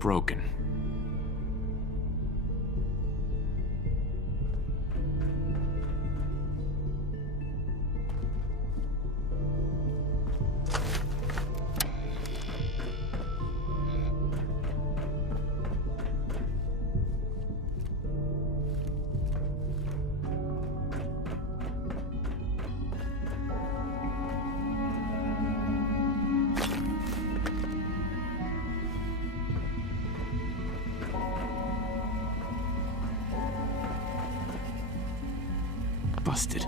broken. Busted.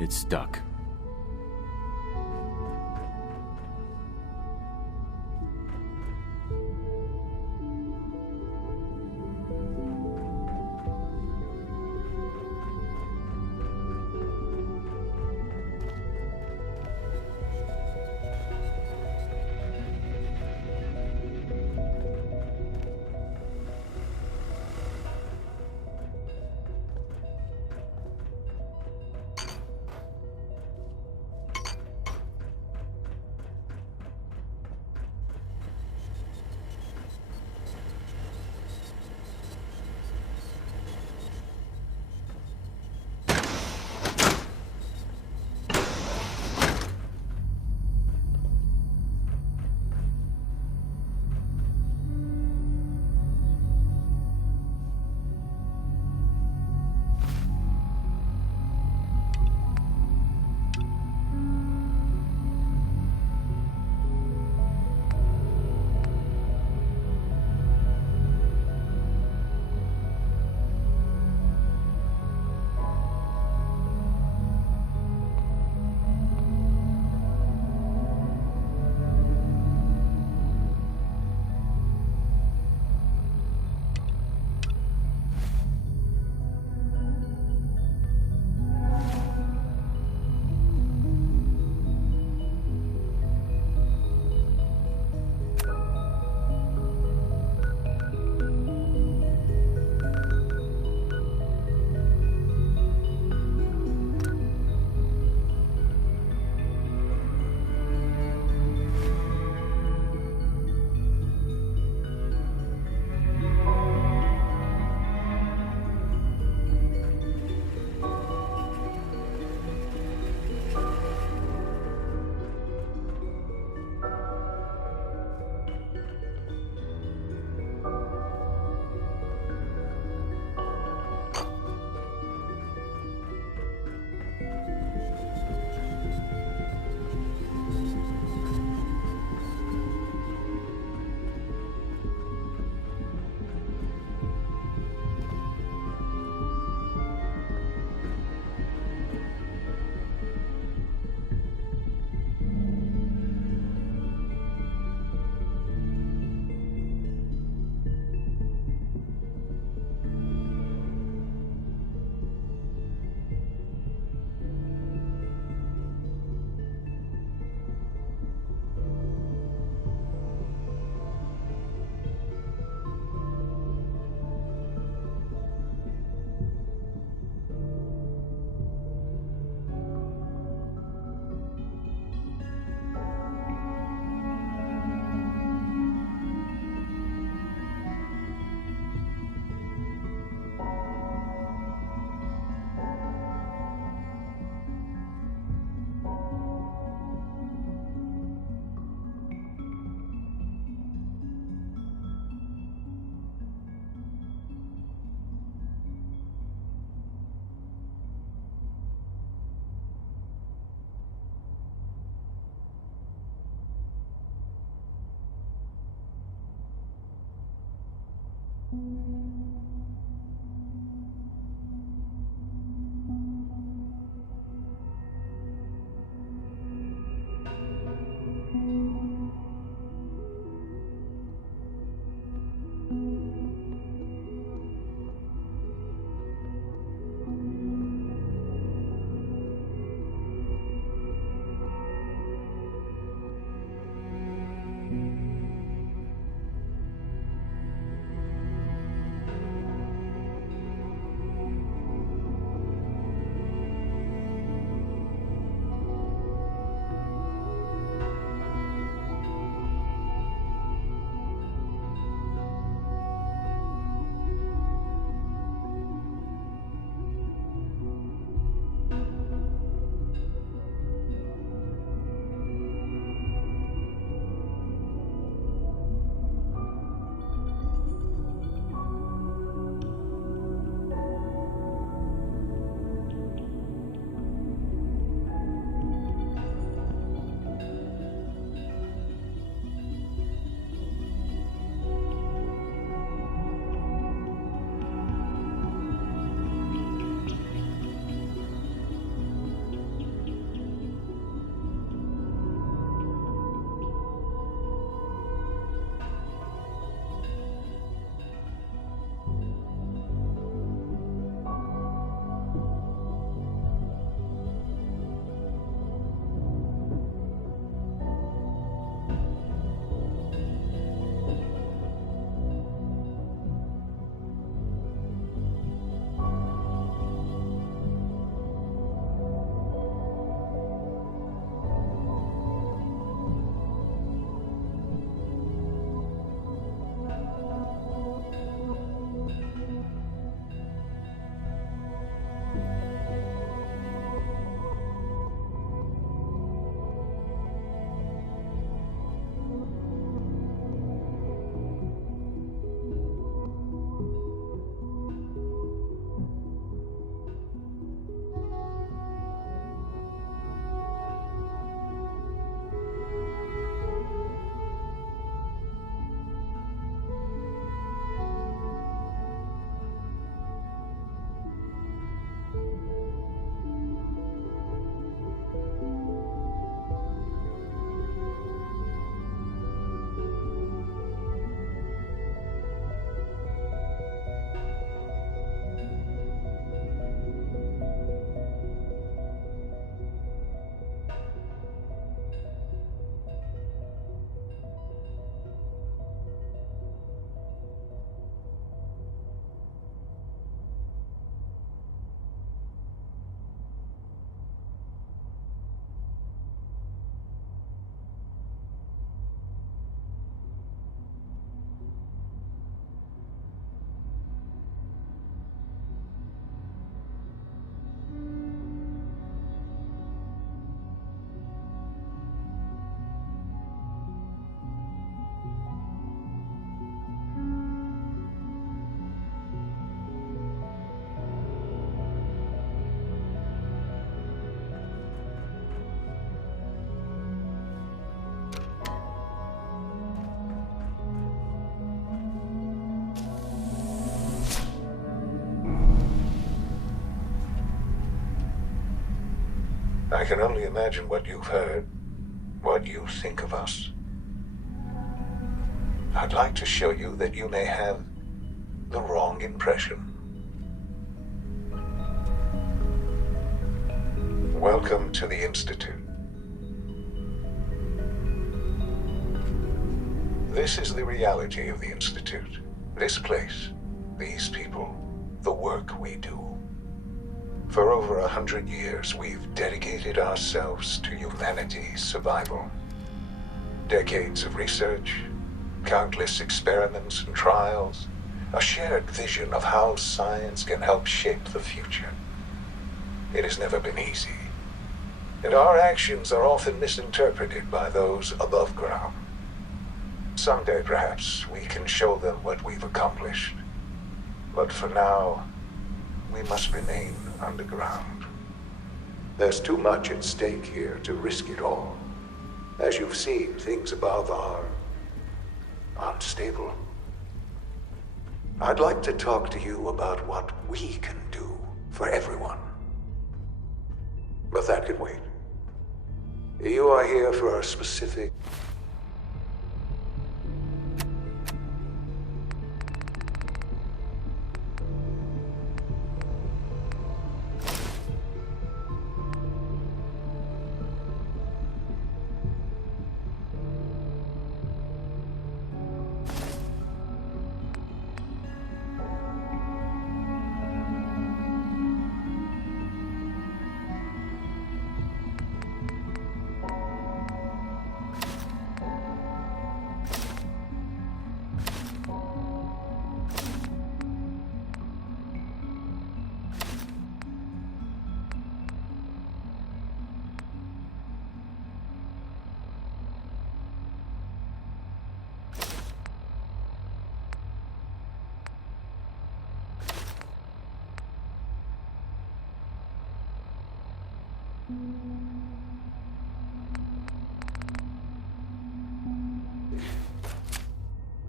It's stuck. I can only imagine what you've heard, what you think of us. I'd like to show you that you may have the wrong impression. Welcome to the Institute. This is the reality of the Institute. This place, these people, the work we do. For over 100 years, we've dedicated ourselves to humanity's survival. Decades of research, countless experiments and trials, a shared vision of how science can help shape the future. It has never been easy, and our actions are often misinterpreted by those above ground. Someday, perhaps, we can show them what we've accomplished. But for now, we must remain underground. There's too much at stake here to risk it all. As you've seen, things above are unstable. I'd like to talk to you about what we can do for everyone. But that can wait. You are here for a specific...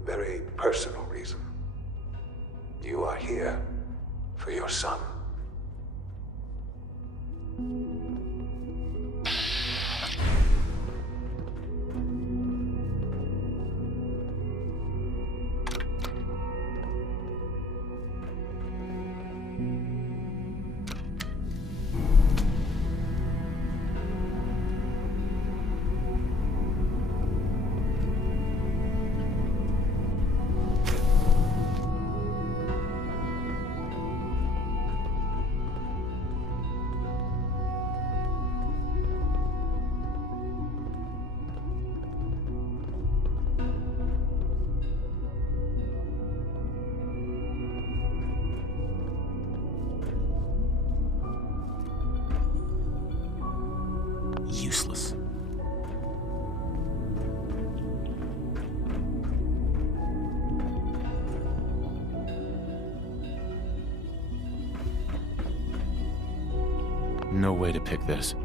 very personal reason. You are here for your son. Useless. No way to pick this.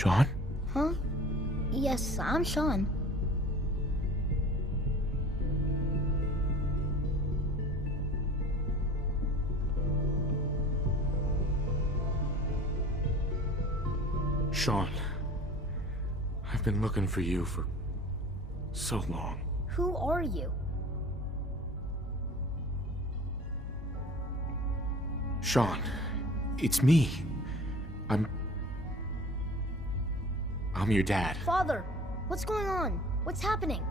Sean? Huh? Yes, I'm Sean. Sean, I've been looking for you for so long. Who are you? Sean, it's me. I'm your dad. Father, what's going on? What's happening?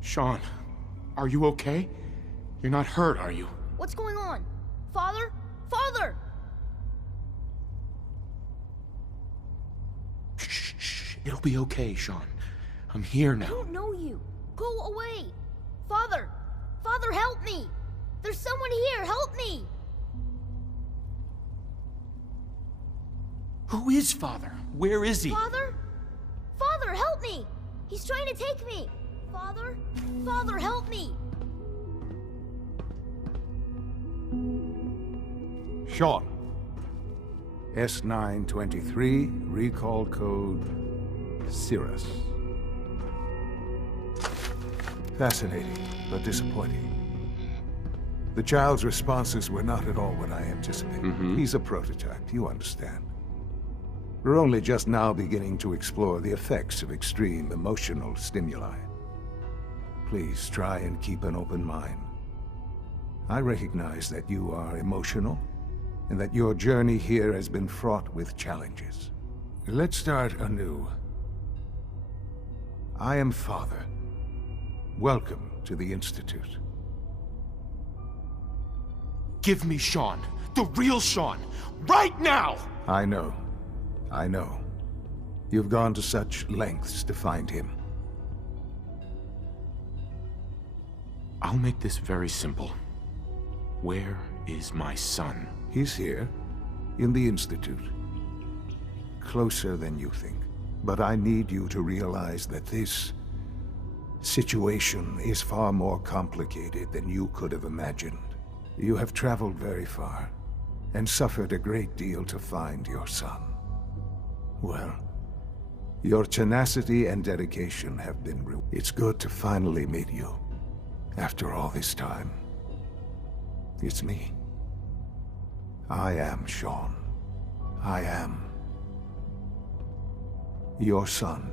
Sean, are you okay? You're not hurt, are you? What's going on? Father? Father! Shh. It'll be okay, Sean. I'm here now. I don't know you. Go away. Father! Father, help me! There's someone here, help me! Who is Father? Where is he? Father? Father, help me! He's trying to take me! Father? Father, help me! Sean. S923, recall code Cirrus. Fascinating, but disappointing. The child's responses were not at all what I anticipated. He's a prototype, you understand. We're only just now beginning to explore the effects of extreme emotional stimuli. Please try and keep an open mind. I recognize that you are emotional, and that your journey here has been fraught with challenges. Let's start anew. I am Father. Welcome to the Institute. Give me Sean. The real Sean. Right now! I know. You've gone to such lengths to find him. I'll make this very simple. Where is my son? He's here, in the Institute. Closer than you think. But I need you to realize that this situation is far more complicated than you could have imagined. You have traveled very far, and suffered a great deal to find your son. Well, your tenacity and dedication have been rewarded. It's good to finally meet you, after all this time. It's me. I am Sean. I am your son.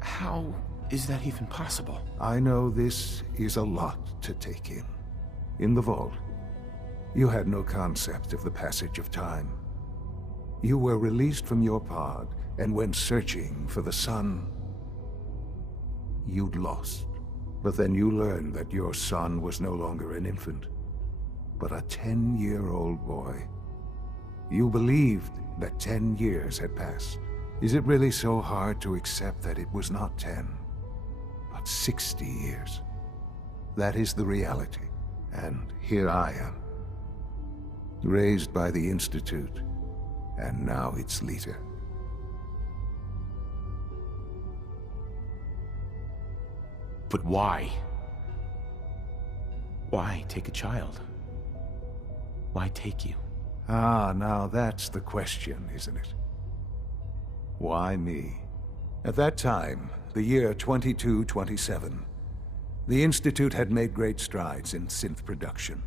How is that even possible? I know this is a lot to take in. In the vault, you had no concept of the passage of time. You were released from your pod and went searching for the son you'd lost. But then you learned that your son was no longer an infant, but a 10-year-old boy. You believed that 10 years had passed. Is it really so hard to accept that it was not 10, but 60 years? That is the reality, and here I am. Raised by the Institute, and now its leader. But why? Why take a child? Why take you? Ah, now that's the question, isn't it? Why me? At that time, the year 2227, the Institute had made great strides in synth production.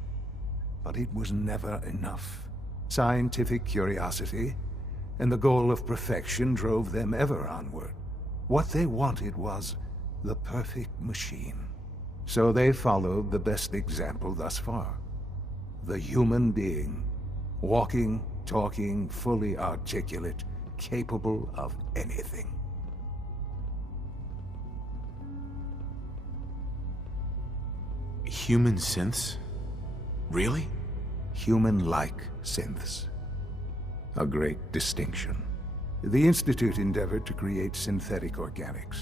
But it was never enough. Scientific curiosity and the goal of perfection drove them ever onward. What they wanted was the perfect machine. So they followed the best example thus far. The human being, walking, talking, fully articulate, capable of anything. Human synths? Really? Human-like synths. A great distinction. The Institute endeavored to create synthetic organics.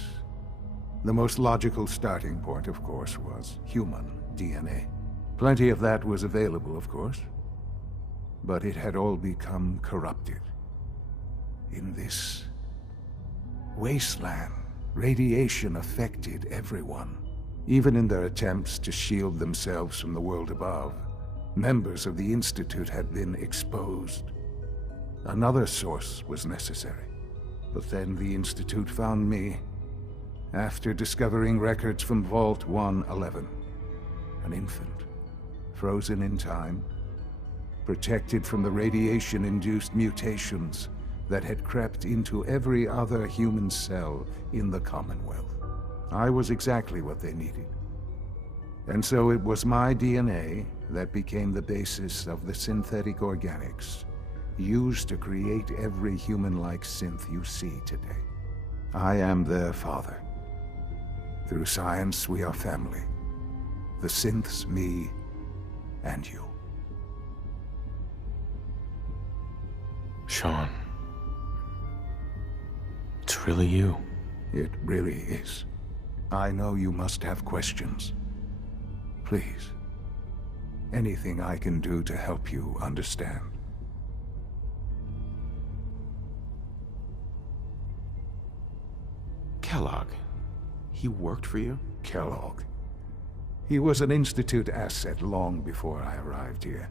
The most logical starting point, of course, was human DNA. Plenty of that was available, of course. But it had all become corrupted. In this wasteland, radiation affected everyone. Even in their attempts to shield themselves from the world above, members of the Institute had been exposed. Another source was necessary. But then the Institute found me, after discovering records from Vault 111. An infant, frozen in time, protected from the radiation-induced mutations that had crept into every other human cell in the Commonwealth. I was exactly what they needed. And so it was my DNA that became the basis of the synthetic organics used to create every human-like synth you see today. I am their father. Through science, we are family. The synths, me, and you. Sean. It's really you. It really is. I know you must have questions. Please. Anything I can do to help you understand. Kellogg. He worked for you? Kellogg. He was an Institute asset long before I arrived here.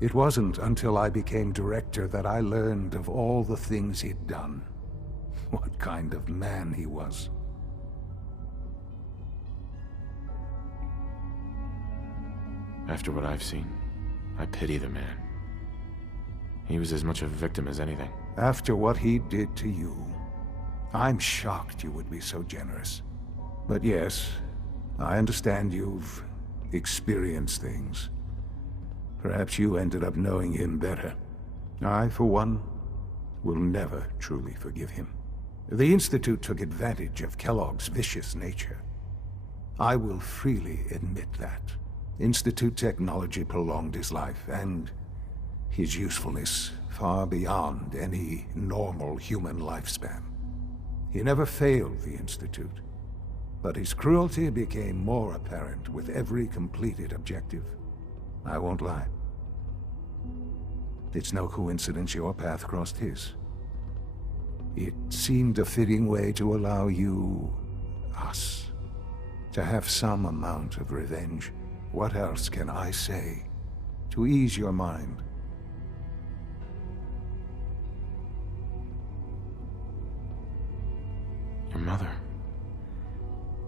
It wasn't until I became director that I learned of all the things he'd done. What kind of man he was. After what I've seen, I pity the man. He was as much a victim as anything. After what he did to you, I'm shocked you would be so generous. But yes, I understand you've experienced things. Perhaps you ended up knowing him better. I, for one, will never truly forgive him. The Institute took advantage of Kellogg's vicious nature. I will freely admit that. Institute technology prolonged his life, and his usefulness far beyond any normal human lifespan. He never failed the Institute, but his cruelty became more apparent with every completed objective. I won't lie. It's no coincidence your path crossed his. It seemed a fitting way to allow you, us, to have some amount of revenge. What else can I say to ease your mind? Your mother.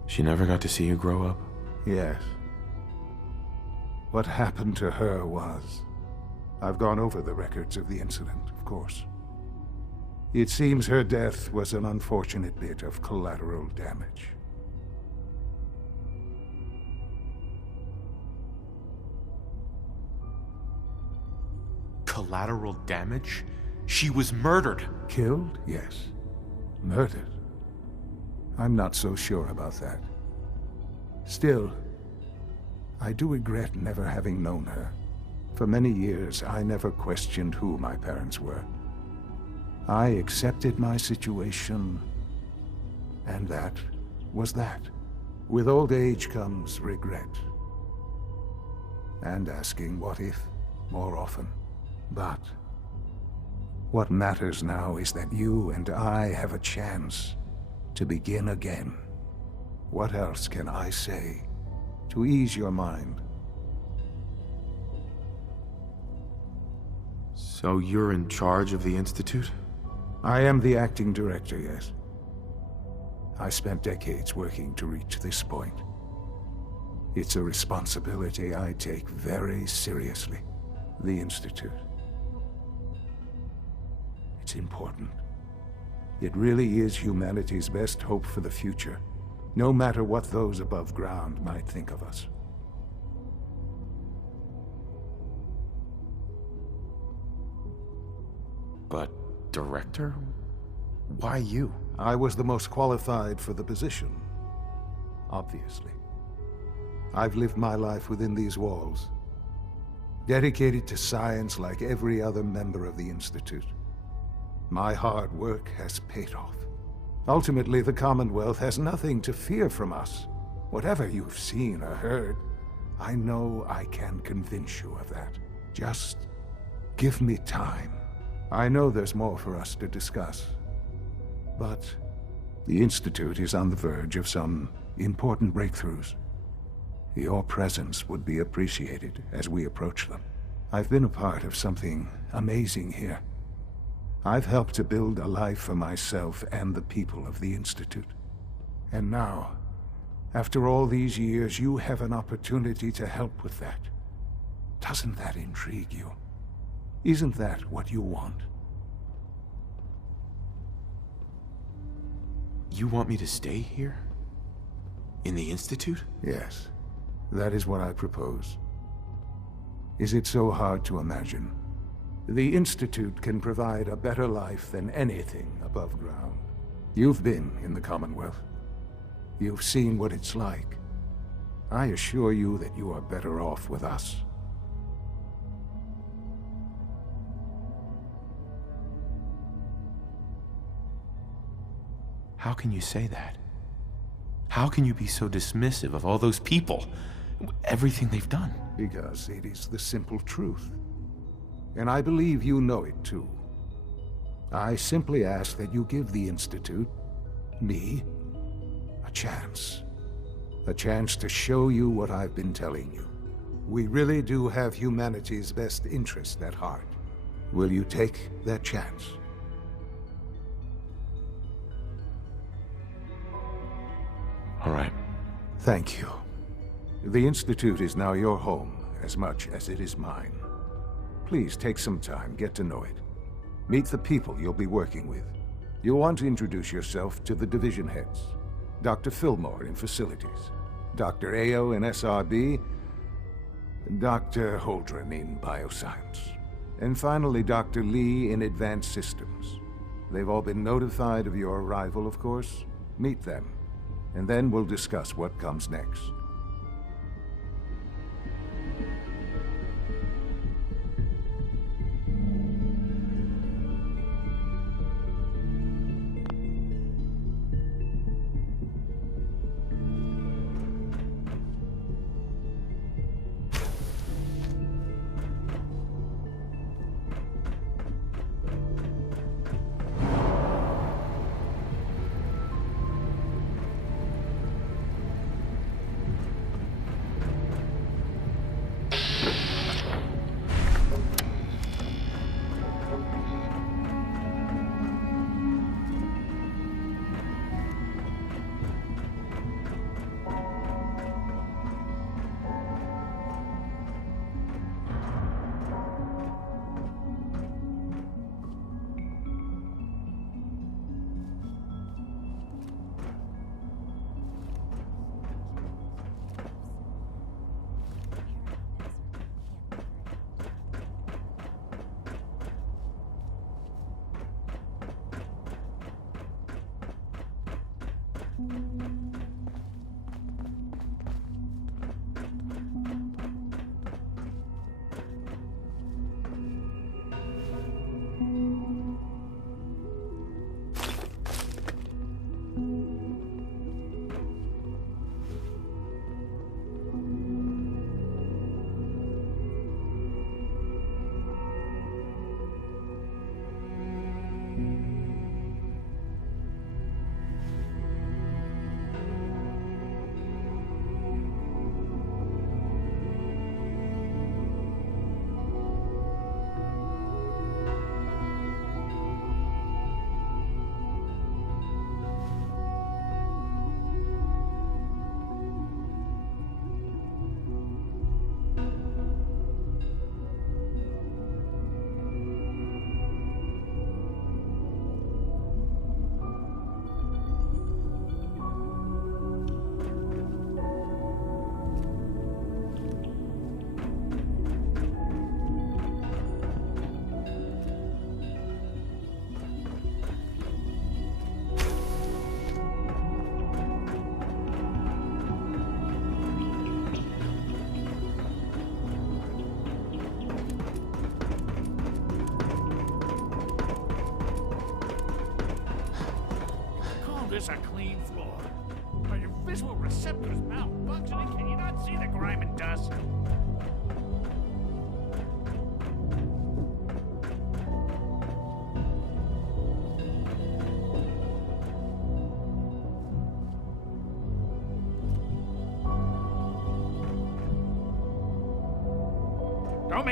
She never got to see you grow up? Yes. What happened to her was... I've gone over the records of the incident, of course. It seems her death was an unfortunate bit of collateral damage. Collateral damage? She was murdered! Killed? Yes. Murdered? I'm not so sure about that. Still, I do regret never having known her. For many years, I never questioned who my parents were. I accepted my situation, and that was that. With old age comes regret. And asking what if more often. But what matters now is that you and I have a chance to begin again. What else can I say to ease your mind? So you're in charge of the Institute? I am the acting director, yes. I spent decades working to reach this point. It's a responsibility I take very seriously. The Institute. It's important. It really is humanity's best hope for the future, no matter what those above ground might think of us. But, director? Why you? I was the most qualified for the position, obviously. I've lived my life within these walls, dedicated to science like every other member of the Institute. My hard work has paid off. Ultimately, the Commonwealth has nothing to fear from us. Whatever you've seen or heard, I know I can convince you of that. Just give me time. I know there's more for us to discuss. But the Institute is on the verge of some important breakthroughs. Your presence would be appreciated as we approach them. I've been a part of something amazing here. I've helped to build a life for myself and the people of the Institute. And now, after all these years, you have an opportunity to help with that. Doesn't that intrigue you? Isn't that what you want? You want me to stay here? In the Institute? Yes, that is what I propose. Is it so hard to imagine? The Institute can provide a better life than anything above ground. You've been in the Commonwealth. You've seen what it's like. I assure you that you are better off with us. How can you say that? How can you be so dismissive of all those people? Everything they've done? Because it is the simple truth. And I believe you know it too. I simply ask that you give the Institute, me, a chance. A chance to show you what I've been telling you. We really do have humanity's best interest at heart. Will you take that chance? All right. Thank you. The Institute is now your home as much as it is mine. Please take some time, get to know it. Meet the people you'll be working with. You'll want to introduce yourself to the division heads. Dr. Fillmore in Facilities, Dr. Ayo in SRB, Dr. Holdren in Bioscience, and finally Dr. Lee in Advanced Systems. They've all been notified of your arrival, of course. Meet them, and then we'll discuss what comes next. This a clean floor. Are your visual receptors malfunctioning? Can you not see the grime and dust?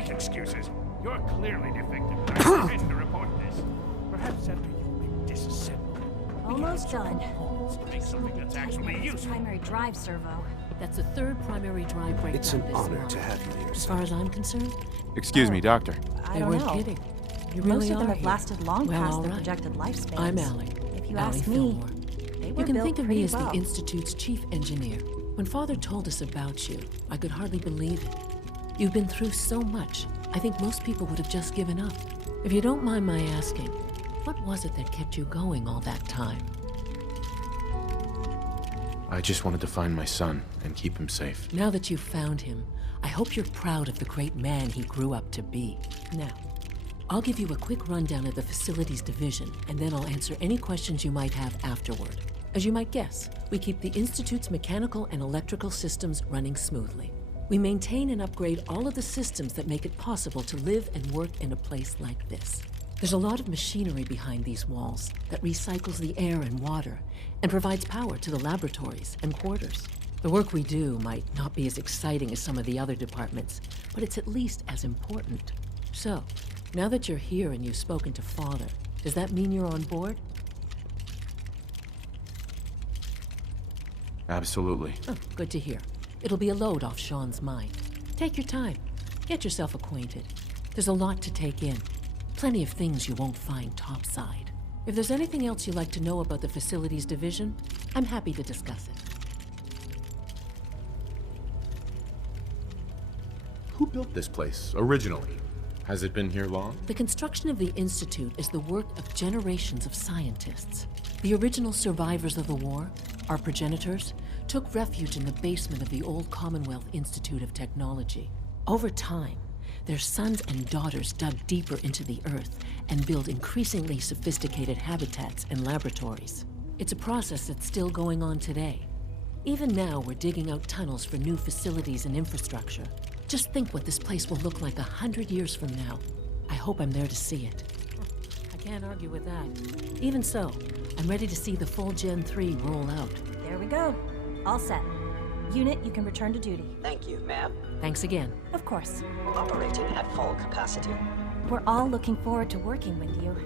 make excuses. You're clearly defective. I intend to report this. Perhaps after you've been disassembled. Almost done. To make something that's actually useful. Primary drive servo. That's the third primary drive breakdown. It's an this honor month. to have you here, As sir. far as I'm concerned, Excuse me, Doctor. I they don't weren't know. kidding. You Most really of them are have here. lasted long Well, past all their right. projected lifespans. I'm Allie. If you Allie ask me, Fillmore. they were You can built think of pretty me as well. the Institute's chief engineer. When Father told us about you, I could hardly believe it. You've been through so much, I think most people would have just given up. If you don't mind my asking, what was it that kept you going all that time? I just wanted to find my son and keep him safe. Now that you've found him, I hope you're proud of the great man he grew up to be. Now, I'll give you a quick rundown of the facilities division, and then I'll answer any questions you might have afterward. As you might guess, we keep the Institute's mechanical and electrical systems running smoothly. We maintain and upgrade all of the systems that make it possible to live and work in a place like this. There's a lot of machinery behind these walls that recycles the air and water and provides power to the laboratories and quarters. The work we do might not be as exciting as some of the other departments, but it's at least as important. So, now that you're here and you've spoken to Father, does that mean you're on board? Absolutely. Oh, good to hear. It'll be a load off Sean's mind. Take your time. Get yourself acquainted. There's a lot to take in. Plenty of things you won't find topside. If there's anything else you'd like to know about the facilities division, I'm happy to discuss it. Who built this place originally? Has it been here long? The construction of the Institute is the work of generations of scientists. The original survivors of the war, our progenitors, took refuge in the basement of the old Commonwealth Institute of Technology. Over time, their sons and daughters dug deeper into the earth and built increasingly sophisticated habitats and laboratories. It's a process that's still going on today. Even now, we're digging out tunnels for new facilities and infrastructure. Just think what this place will look like 100 years from now. I hope I'm there to see it. I can't argue with that. Even so, I'm ready to see the full Gen 3 roll out. There we go. All set. Unit, you can return to duty. Thank you, ma'am. Thanks again. Of course. Operating at full capacity. We're all looking forward to working with you.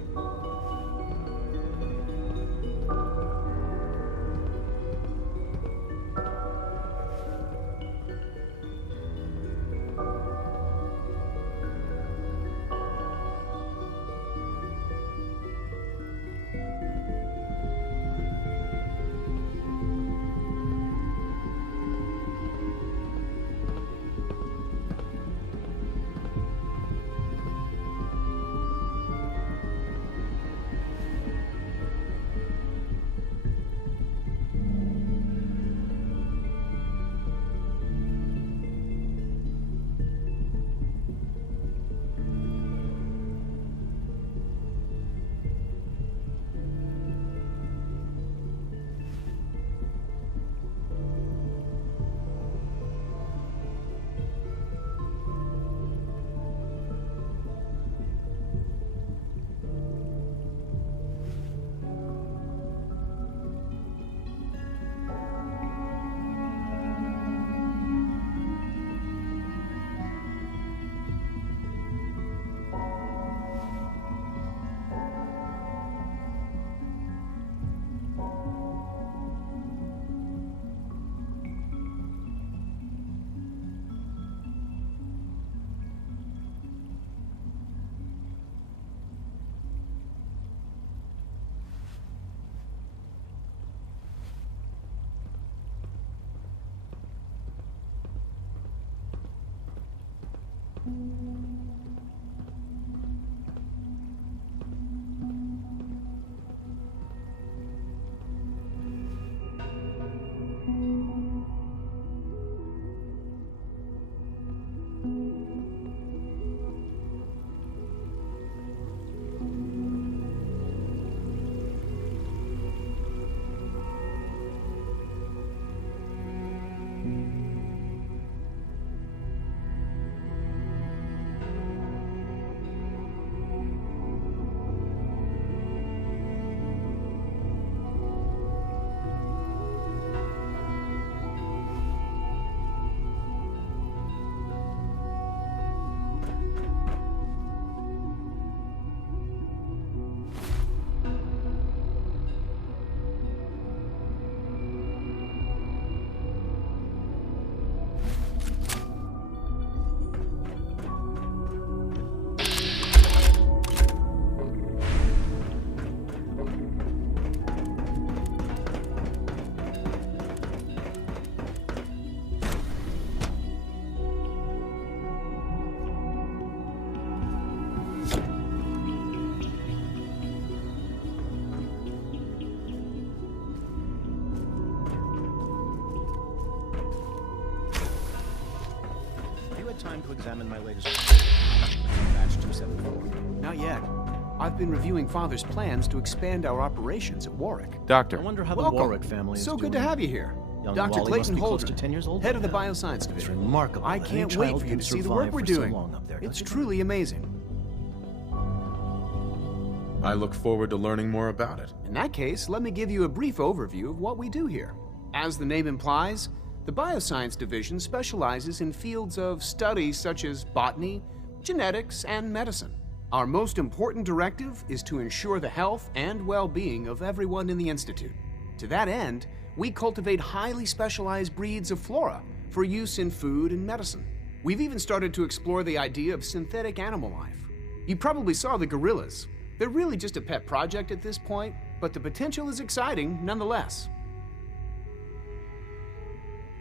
time to examine my latest batch 274? Not yet. I've been reviewing Father's plans to expand our operations at Warwick. Doctor. I wonder how Welcome. the Warwick family is So doing. good to have you here. Young Dr. Wally Clayton must be close Holden, to 10 years old head of the now. Bioscience It's Division. remarkable I that can't any wait child for you can to see the survive work we're for so doing. long up there, It's don't you truly amazing. I look forward to learning more about it. In that case, let me give you a brief overview of what we do here. As the name implies, the Bioscience Division specializes in fields of study such as botany, genetics, and medicine. Our most important directive is to ensure the health and well-being of everyone in the Institute. To that end, we cultivate highly specialized breeds of flora for use in food and medicine. We've even started to explore the idea of synthetic animal life. You probably saw the gorillas. They're really just a pet project at this point, but the potential is exciting nonetheless.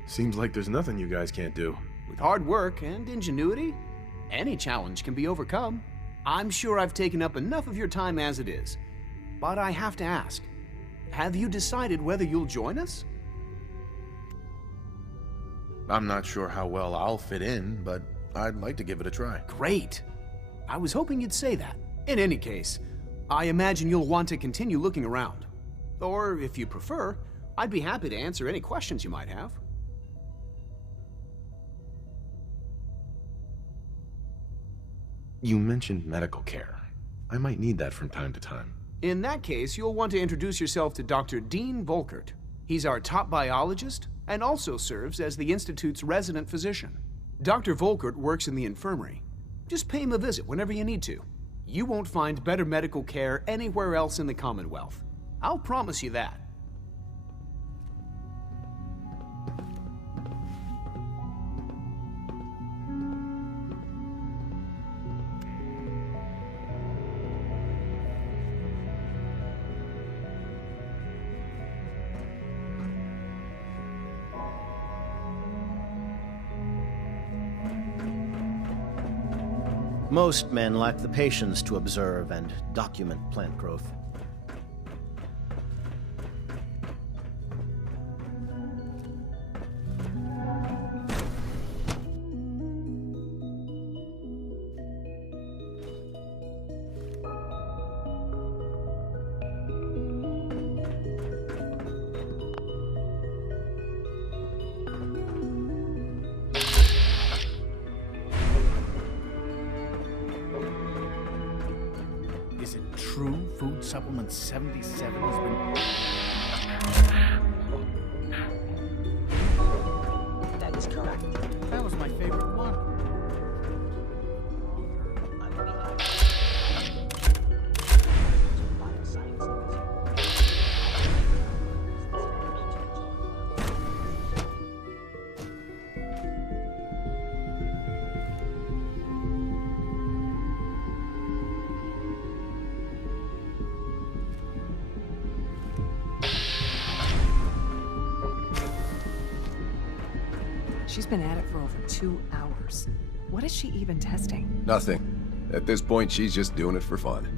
Seems like there's nothing you guys can't do. With hard work and ingenuity, any challenge can be overcome. I'm sure I've taken up enough of your time as it is, but I have to ask, have you decided whether you'll join us? I'm not sure how well I'll fit in, but I'd like to give it a try. Great. I was hoping you'd say that. In any case, I imagine you'll want to continue looking around. Or, if you prefer, I'd be happy to answer any questions you might have. You mentioned medical care. I might need that from time to time. In that case, you'll want to introduce yourself to Dr. Dean Volkert. He's our top biologist and also serves as the Institute's resident physician. Dr. Volkert works in the infirmary. Just pay him a visit whenever you need to. You won't find better medical care anywhere else in the Commonwealth. I'll promise you that. Most men lack the patience to observe and document plant growth. Is it true Food Supplement 77 has been... That is correct. That was my favorite one. On behalf of Bioscience She's been at it for over 2 hours. What is she even testing? Nothing. At this point, she's just doing it for fun.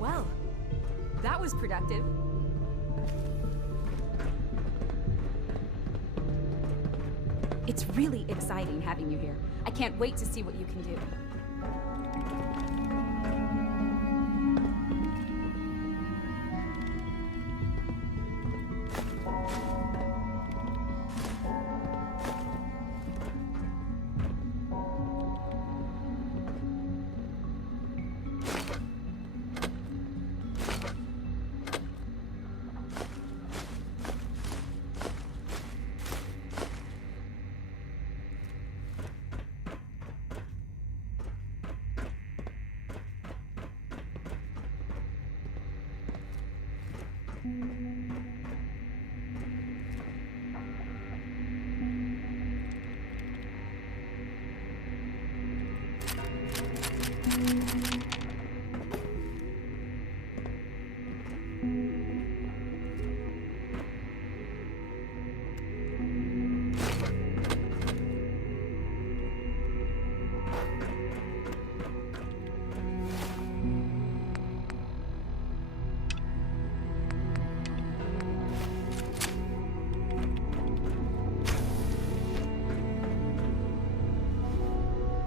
Well, that was productive. It's really exciting having you here. I can't wait to see what you can do.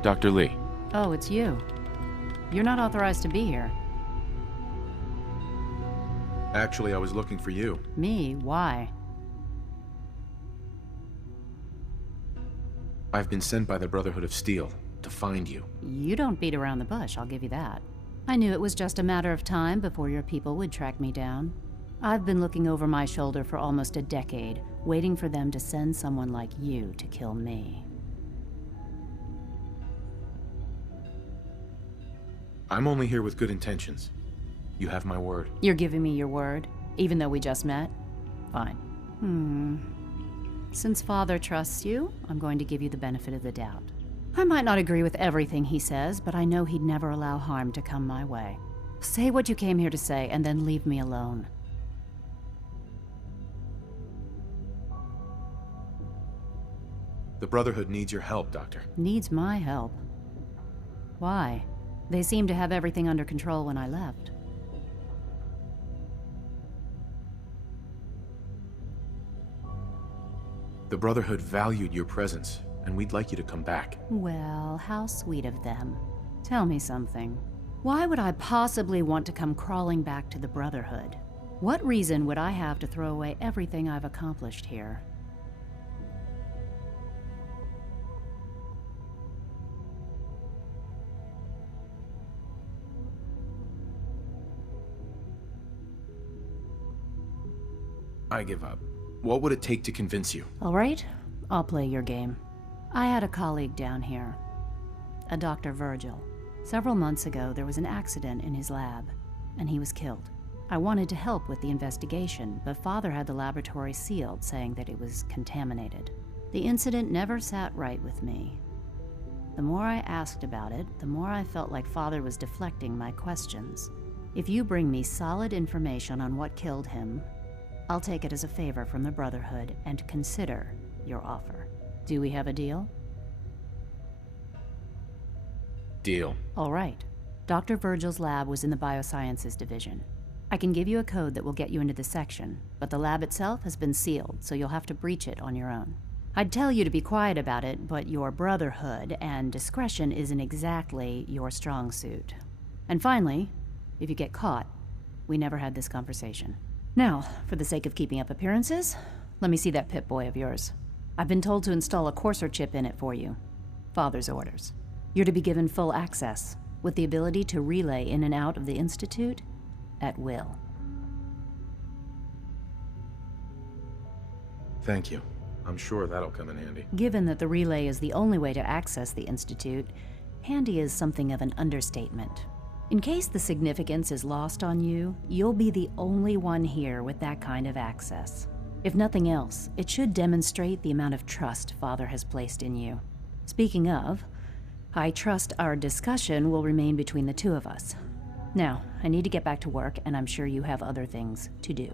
Dr. Lee. Oh, it's you. You're not authorized to be here. Actually, I was looking for you. Me? Why? I've been sent by the Brotherhood of Steel to find you. You don't beat around the bush, I'll give you that. I knew it was just a matter of time before your people would track me down. I've been looking over my shoulder for almost a decade, waiting for them to send someone like you to kill me. I'm only here with good intentions. You have my word. You're giving me your word, even though we just met? Fine. Since Father trusts you, I'm going to give you the benefit of the doubt. I might not agree with everything he says, but I know he'd never allow harm to come my way. Say what you came here to say, and then leave me alone. The Brotherhood needs your help, Doctor. Needs my help? Why? They seemed to have everything under control when I left. The Brotherhood valued your presence, and we'd like you to come back. Well, how sweet of them. Tell me something. Why would I possibly want to come crawling back to the Brotherhood? What reason would I have to throw away everything I've accomplished here? I give up. What would it take to convince you? All right, I'll play your game. I had a colleague down here, a Dr. Virgil. Several months ago, there was an accident in his lab, and he was killed. I wanted to help with the investigation, but Father had the laboratory sealed, saying that it was contaminated. The incident never sat right with me. The more I asked about it, the more I felt like Father was deflecting my questions. If you bring me solid information on what killed him, I'll take it as a favor from the Brotherhood and consider your offer. Do we have a deal? Deal. All right. Dr. Virgil's lab was in the Biosciences division. I can give you a code that will get you into the section, but the lab itself has been sealed, so you'll have to breach it on your own. I'd tell you to be quiet about it, but your Brotherhood and discretion isn't exactly your strong suit. And finally, if you get caught, we never had this conversation. Now, for the sake of keeping up appearances, let me see that Pip-Boy of yours. I've been told to install a courser chip in it for you. Father's orders. You're to be given full access, with the ability to relay in and out of the Institute at will. Thank you. I'm sure that'll come in handy. Given that the relay is the only way to access the Institute, handy is something of an understatement. In case the significance is lost on you, you'll be the only one here with that kind of access. If nothing else, it should demonstrate the amount of trust Father has placed in you. Speaking of, I trust our discussion will remain between the two of us. Now, I need to get back to work, and I'm sure you have other things to do.